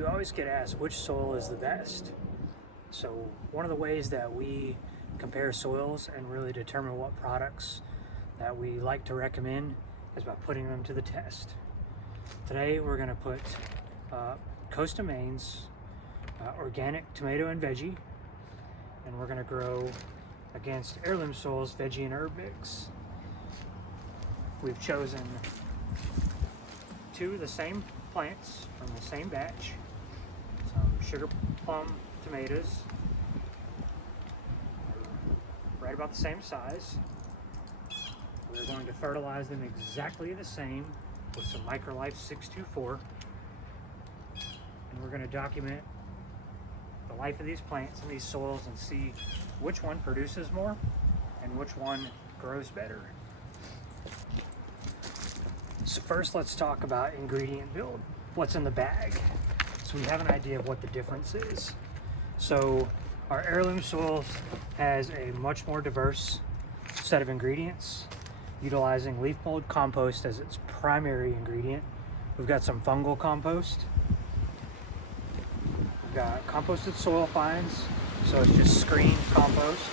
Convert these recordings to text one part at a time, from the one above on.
So we always get asked which soil is the best. So one of the ways that we compare soils and really determine what products that we like to recommend is by putting them to the test. Today we're going to put Coast of Maine's organic tomato and veggie, and we're going to grow against Heirloom Soil's veggie and herb mix. We've chosen two of the same plants from the same batch, some Sugar Plum tomatoes, right about the same size. We're going to fertilize them exactly the same with some Microlife 624, and we're going to document the life of these plants and these soils and see which one produces more and which one grows better. So first, let's talk about ingredient build. What's in the bag? So we have an idea of what the difference is. So our Heirloom Soils has a much more diverse set of ingredients, utilizing leaf mold compost as its primary ingredient. We've got some fungal compost. We've got composted soil fines, so it's just screened compost.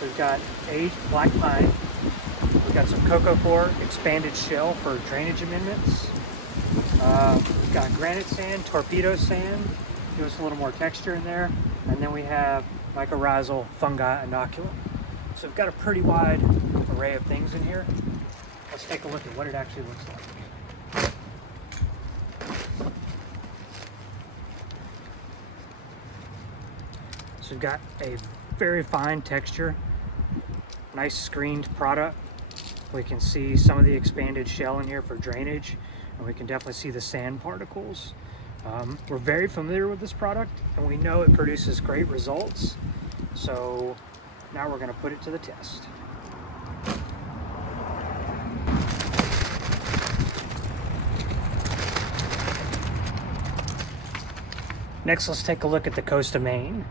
We've got aged black pine. We've got some cocoa coir expanded shell for drainage amendments. We've got granite sand, torpedo sand, give us a little more texture in there. And then we have mycorrhizal fungi inoculum. So we've got a pretty wide array of things in here. Let's take a look at what it actually looks like. So we've got a very fine texture, nice screened product. We can see some of the expanded shell in here for drainage, and we can definitely see the sand particles. We're very familiar with this product, and we know it produces great results. So now we're going to put it to the test. Next, let's take a look at the Coast of Maine.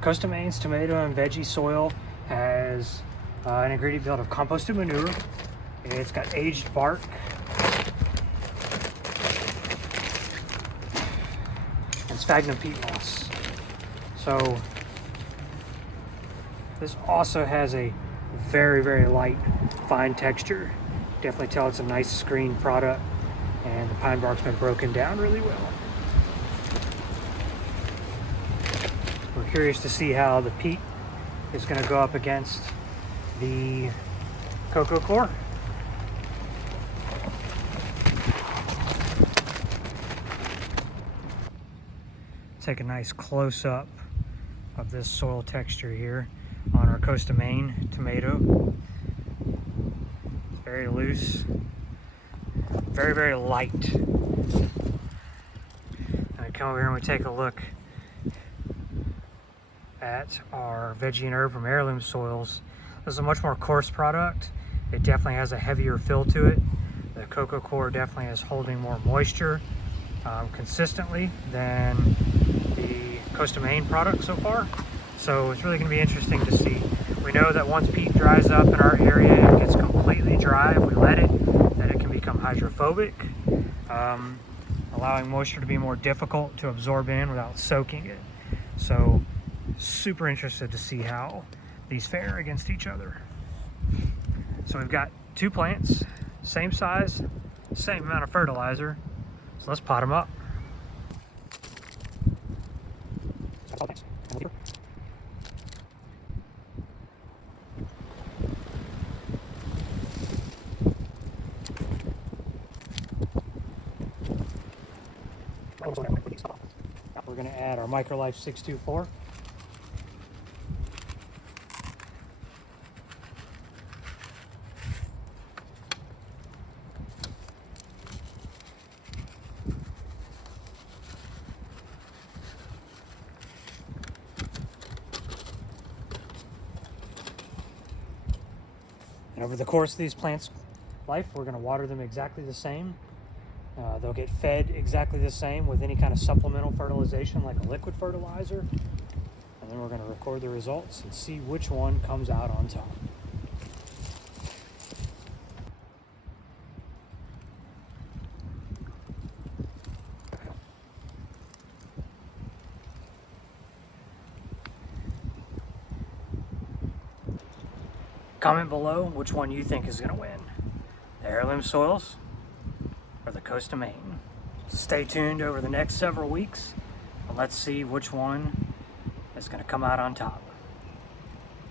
Coast of Maine's tomato and veggie soil has an ingredient built of composted manure. It's got aged bark. And sphagnum peat moss. So this also has a very, very light, fine texture. Definitely tell it's a nice screened product, and the pine bark's been broken down really well. We're curious to see how the peat is going to go up against the cocoa coir. Take a nice close-up of this soil texture here on our Coast of Maine tomato. It's very loose, very, very light. And we come over here and we take a look at our veggie and herb from Heirloom Soils. This is a much more coarse product. It definitely has a heavier fill to it. The cocoa coir definitely is holding more moisture consistently than the Coast of Maine product so far. So it's really going to be interesting to see. We know that once peat dries up in our area and gets completely dry, if we let it, that it can become hydrophobic, allowing moisture to be more difficult to absorb in without soaking it. So super interested to see how these fare against each other. So we've got two plants, same size, same amount of fertilizer. So let's pot them up. We're going to add our Microlife 624. And over the course of these plants' life, we're going to water them exactly the same. They'll get fed exactly the same with any kind of supplemental fertilization like a liquid fertilizer. And then we're going to record the results and see which one comes out on top. Comment below which one you think is going to win, the heirloom soils or the coast of Maine. Stay tuned over the next several weeks and let's see which one is going to come out on top.